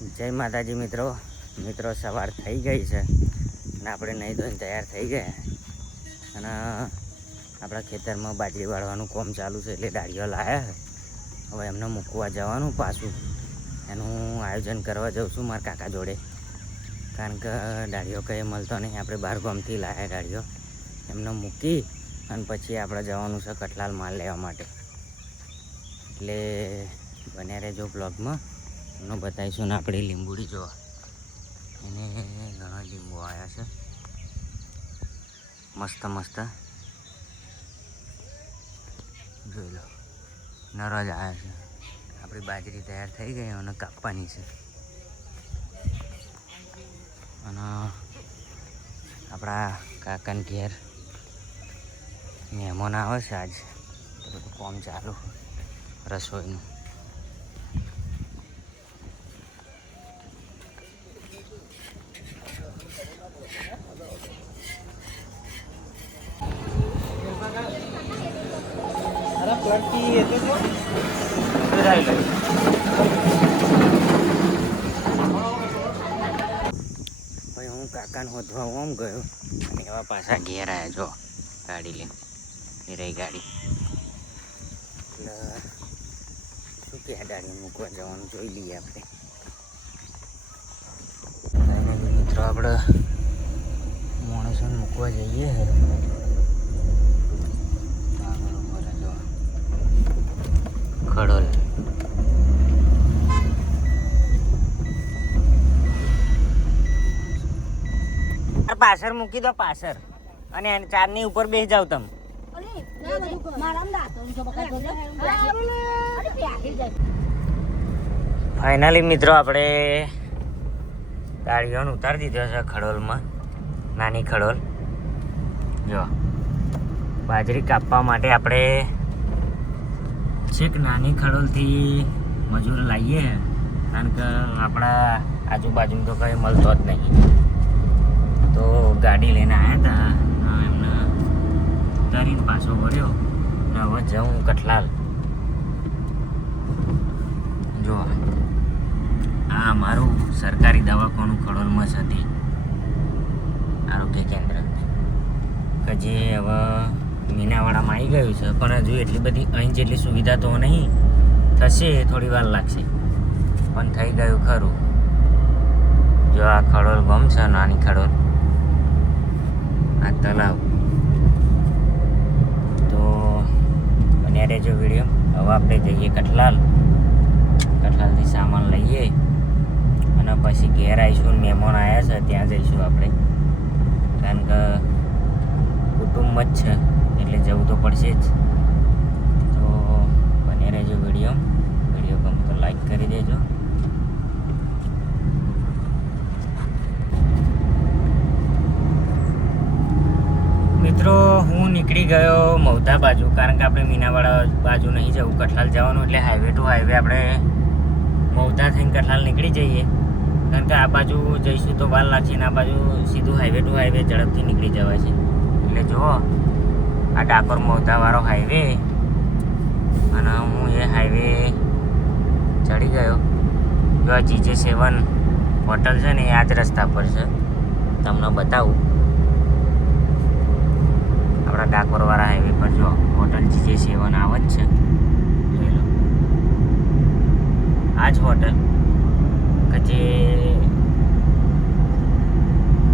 જય માતાજી મિત્રો સવાર થઈ ગઈ છે અને આપણે નહીં ધોઈને તૈયાર થઈ ગયા અને આપણા ખેતરમાં બાજરી વાળવાનું કામ ચાલુ છે એટલે ડાળીઓ લાવ્યા. હવે એમને મૂકવા જવાનું પાછું એનું આયોજન કરવા જાઉં છું મારા કાકા જોડે, કારણ કે ડાળીઓ કંઈ મળતો નહીં. આપણે બહાર ગામથી લાવ્યા ડાળીઓ, એમને મૂકી અને પછી આપણે જવાનું છે કઠલાલ માલ લેવા માટે. એટલે બન્યા રહેજો બ્લોગમાં, એનો બતાવીશું. ને આપણે લીંબુડી જોવા એને ઘણા લીંબુ આવ્યા છે, મસ્ત મસ્ત જોઈ લો. નરજ આવ્યા છે. આપણી બાજરી તૈયાર થઈ ગઈ અને કાપવાની છે. અને આપણા કાકાને ઘેર મહેમાન આવે છે આજ, તો બધું કામ ચાલુ રસોઈનું. ભાઈ હું કાકાને હોધવા ઓમ ગયો અને એવા પાછા ઘેર આવ્યા. જો ગાડી લઈને એ રહી ગાડી. એટલે શું કે ગાડી મૂકવા જવાનું જોઈ લઈએ આપણે. મિત્રો આપણે માણસોને મૂકવા જઈએ. ખડોલ પાછળ મૂકી દો, પાછળ, અને ચારની ઉપર બેસી જાવ તમે. ફાઇનલી મિત્રો આપણે ગાડીઓને ઉતારી દીધો છે ખડોલમાં. નાની ખડોલ જો બાજરી કાપવા માટે આપણે છેક નાની ખડોલથી મજૂર લાવીએ, કારણ કે આપણા આજુબાજુમાં તો કંઈ મળતો જ નહીં. તો ગાડી લઈને આવ્યા હતા, એમને ઉતારીને પાછો વળ્યો ને હવે જાઉં કઠલાલ. જો આ મારું સરકારી દવાખાનું ખડોલમાં જ હતી, આરોગ્ય કેન્દ્ર, કે જે હવે મીનાવાડામાં આવી ગયું છે. પણ હજુ એટલી બધી અહીં જેટલી સુવિધા તો નહીં, થશે થોડી વાર લાગશે, પણ થઈ ગયું ખરું. જો આ ખડોલ ગમ છે, નાની ખડોલ, આ તલાવ. તો બન્યા રહેજો વિડીયો. હવે આપણે જઈએ કઠલાલ. કઠલાલથી સામાન લઈએ અને પછી ઘેર આવીશું. મહેમાન આવ્યા છે ત્યાં જઈશું આપણે, કારણ કે કુટુંબ જ છે એટલે જવું તો પડશે જ. તો બન્યા રહેજો વિડીયો ગમે તો લાઈક કરી દેજો. મિત્રો હું નીકળી ગયો મૌધા બાજુ, કારણ કે આપણે મીનાવાડા બાજુ નહીં જવું, કઠલાલ જવાનું. એટલે હાઈવે ટુ હાઈવે આપણે મૌધા થઈને કઠલાલ નીકળી જઈએ, કારણ કે આ બાજુ જઈશું તો વાર લાગશે ને આ બાજુ સીધું હાઈવે ટુ હાઈવે ઝડપથી નીકળી જવાય છે. એટલે જુઓ આ ડાકોર મૌધાવાળો હાઈવે, અને હું એ હાઈવે ચડી ગયો. જો આ GJ7 હોટલ છે ને એ આ જ રસ્તા પર છે, તમને બતાવું. આપણા ડાકોરવાળા હાઈવે પર જો હોટલ GJ7 આવે જ છે, જોઈ લો. આ જ હોટલ કે જે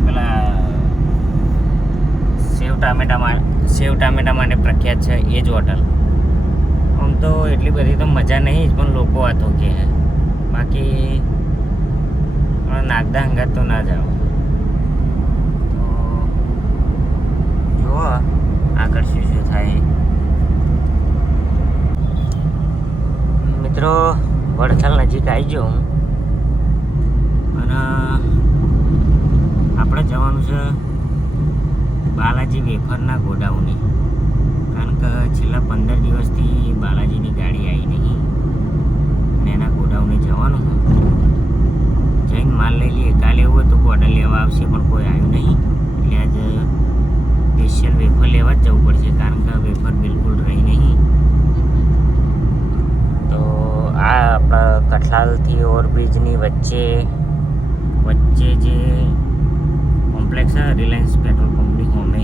પેલા સેવ ટામેટા માટે પ્રખ્યાત છે, એ જ હોટલ. આમ તો એટલી બધી તો મજા નહીં જ, પણ લોકો આ તો કે બાકી નાગદા હંગાત તો ના જાઓ. તો જુઓ આગળ શું શું થાય. મિત્રો વડતાલ નજીક આવી જાઉં અને આપણે જવાનું છે બાલાજી વેફરના ગોડાઉને, કારણ કે છેલ્લા 15 દિવસથી બાલાજીની ગાડી આવી નહીં અને એના ગોડાઉને જવાનું છે. જઈને માલ લઈ લઈએ. કાલે એવું હતું કે ઓર્ડર લેવા આવશે, પણ કોઈ આવ્યું નહીં. એટલે આજે સ્પેશિયલ વેફર લેવા જ જવું પડશે, કારણ કે વેફર બિલકુલ રહી નહીં. તો આ આપણા કઠલાલથી ઓવરબ્રિજ બ્રિજની વચ્ચે જે કોમ્પ્લેક્સ છે રિલાયન્સ પેટ્રોલ પંપની હોમે,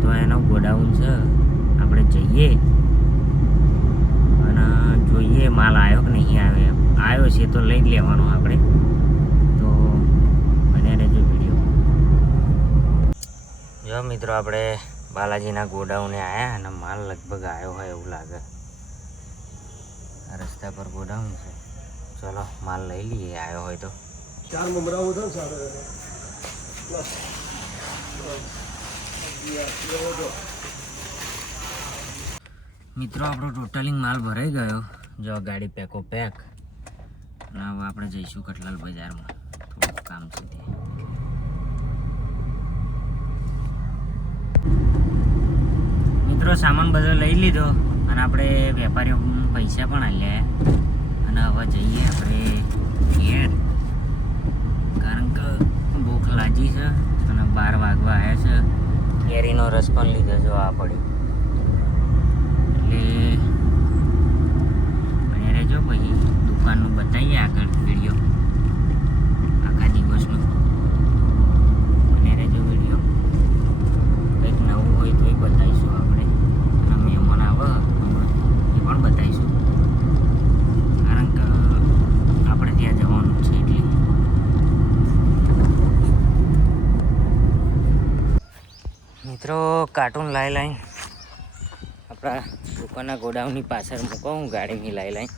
તો એનો ગોડાઉન છે. આપણે જઈએ અને જોઈએ માલ આવ્યો કે નહીં આવ્યો છે તો લઈ જ લેવાનો આપણે. તો બને રહેજો વિડીયો. જો મિત્રો આપણે બાલાજીના ગોડાઉને આવ્યા અને માલ લગભગ આવ્યો હોય એવું લાગે. રસ્તા પર ગોડાઉન છે. ચલો માલ લઈ લઈએ આવ્યો હોય તો. 4 મમરાઓ છે મિત્રો આપણો ટોટલિંગ માલ ભરાઈ ગયો. જો ગાડી પેકો પેક. અને હવે આપણે જઈશું કઠલાલ બજારમાં, થોડુંક કામ છે તે. મિત્રો સામાન બધો લઈ લીધો અને આપણે વેપારીઓ પૈસા પણ આલ્યા અને હવે જઈએ આપણે ઘેર, કારણ કે ભૂખ લાગી છે અને 12 વાગવા આવ્યા છે. કેરીનો રસ પણ લીધો જો આ પડ્યો, એટલે બને રહેજો. પછી દુકાનનું બતાવીએ આગળ વિડીયો, આખા દિવસનો બને રહેજો વિડીયો. કંઈક નવું હોય તો એ બતાવીશું આપણે. અને મહેમાન આવે એ પણ બતાવીશું, કારણ કે આપણે ત્યાં જવાનું છે એટલે. મિત્રો કાર્ટૂન લાઈ આપણા દુકાનના ગોડાઉનની પાછળ મૂકો હું ગાડીની લાઈ,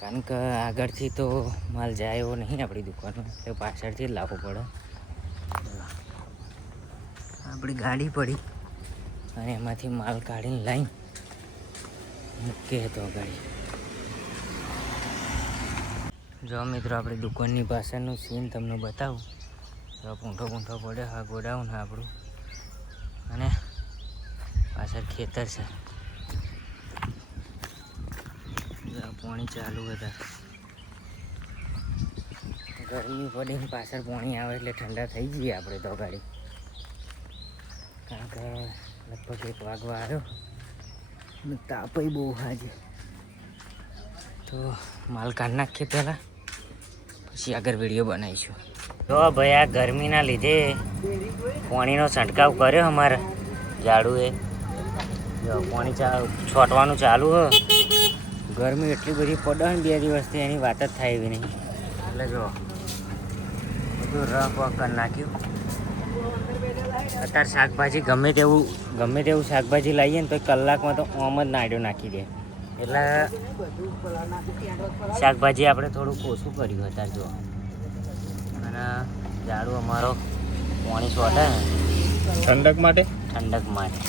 કારણ કે આગળથી તો માલ જાય એવો નહીં આપણી દુકાનમાં, એટલે પાછળથી જ લાવવો પડે. આપણી ગાડી પડી અને એમાંથી માલ કાઢીને લાઈન મૂકીએ તો ગાડી. જો મિત્રો આપણી દુકાનની પાછળનું સીન તમને બતાવું. તો પૂંઠો પડ્યો હા ગોડાઉન આપણું, અને પાછળ ખેતર છે. પાણી ચાલુ હતા, ગરમી પડીને પાછળ પાણી આવે એટલે ઠંડા થઈ જઈએ આપણે તો ગાડી, કારણ કે લગભગ 1 વાગવા આવ્યો અને તાપય બહુ હાજે. તો માલ કાઢી નાખીએ પહેલાં, પછી આગળ વિડીયો બનાવીશું. તો ભાઈ આ ગરમીના લીધે પાણીનો છંટકાવ કર્યો અમારે ઝાડુએ. પાણી છોટવાનું ચાલુ હોય. ગરમી એટલી બધી પડે ને 2 દિવસથી, એની વાત જ થાય એવી નહીં. એટલે જો બધું રફ કરી નાખ્યું. અત્યારે શાકભાજી ગમે તેવું શાકભાજી લાવીએ ને તો કલાકમાં તો આમ જ નાડ્યો નાખી દે. એટલે શાકભાજી આપણે થોડુંક ઓછું કર્યું અત્યારે જો. અને ઝાડુ અમારો પાણી છોટે ઠંડક માટે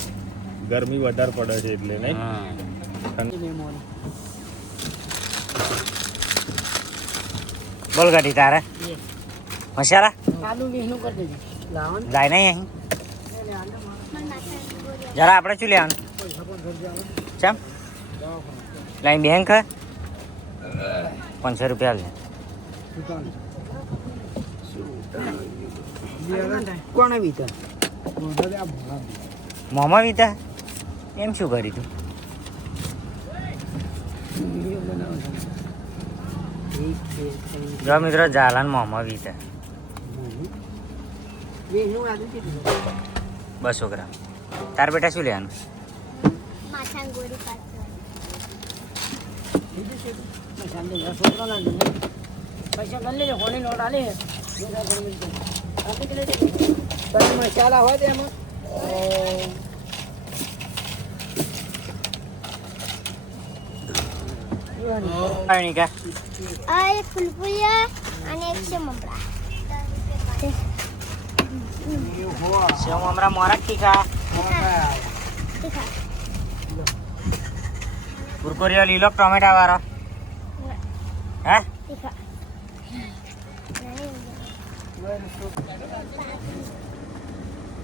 ગરમી વધારે પડે છે એટલે નહીં. બોલ ગાડી તારે મસાલા લાય નહીં અહીં જરા આપણે શું લેવાનું ચમ લાઈ બેંક 500 રૂપિયા લે. કોણે વીતા મોંમાં વીતા એમ શું કરી તું? જો મિત્રો જાલાન મોંમાં વીતા 200 ગ્રામ. તાર બેટા શું લેવાનું? પૈસા કરી લેજો, હોળી નોટ આલે મસાલા હોય તો એમાં એક ફૂલફુલિયા અને એક છે મમરા. સેવ મમરા મોરા તીખા, કુરકુરિયો લીલો ટોમેટા વાળો હે.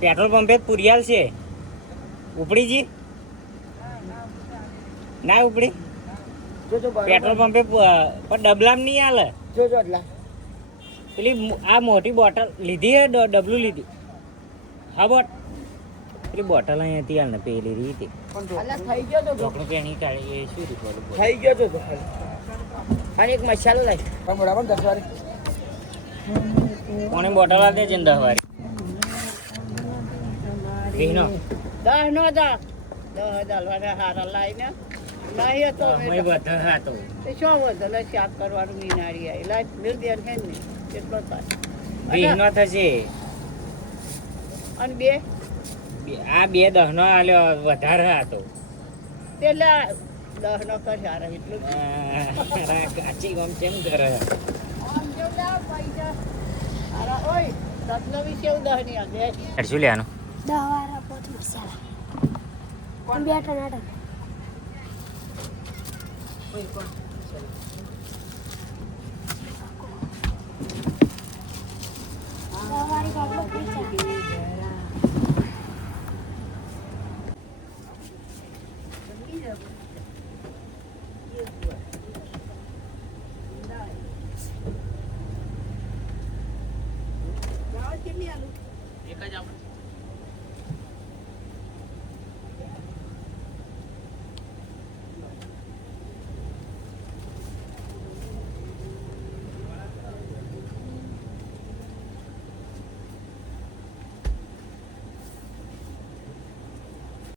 પેટ્રોલ પંપે પુરિયાલ છે. ઉપડીજી ના ઉપડી પેટ્રોલ પંપે પણ ડબલામ નહીં હાલે. પેલી આ મોટી બોટલ લીધી હે, ડબલું લીધી. હા પેલી બોટલ અહીં હતી હાલ ને પેલી રીતે થઈ ગયો તો ચોકડું પેણી કાઢી એ શું થઈ ગયો તો અને એક મસાલો લાય બરાબર 10 વાળી કોની બોટલ આ દેજે ને 10 વાળી ઘીનો 10 નો 10 વાળા હારા લાઈને નહીં હતો અમે બધા હતો તે શું વધુ લે શાક કરવાનું મીનારી આવી લાઈ મિલ દે ને કેટલો થાય ઘીનો થશે અને બે આ 2 10 નો આલ્યો વધારે હતો એટલે 10 નો કર સારા એટલું કાચી ગમ કેમ કરે આમ જો લા પૈસા અરે ઓય રત્ન વિશે 10 ની આ દે શું લેવાનું 10 વાળા પોત મસાલા કોણ બે ટનાટા ઓય કોણ વાળી કાઢો પૈસા કેટલી આલુ એક જ આપણે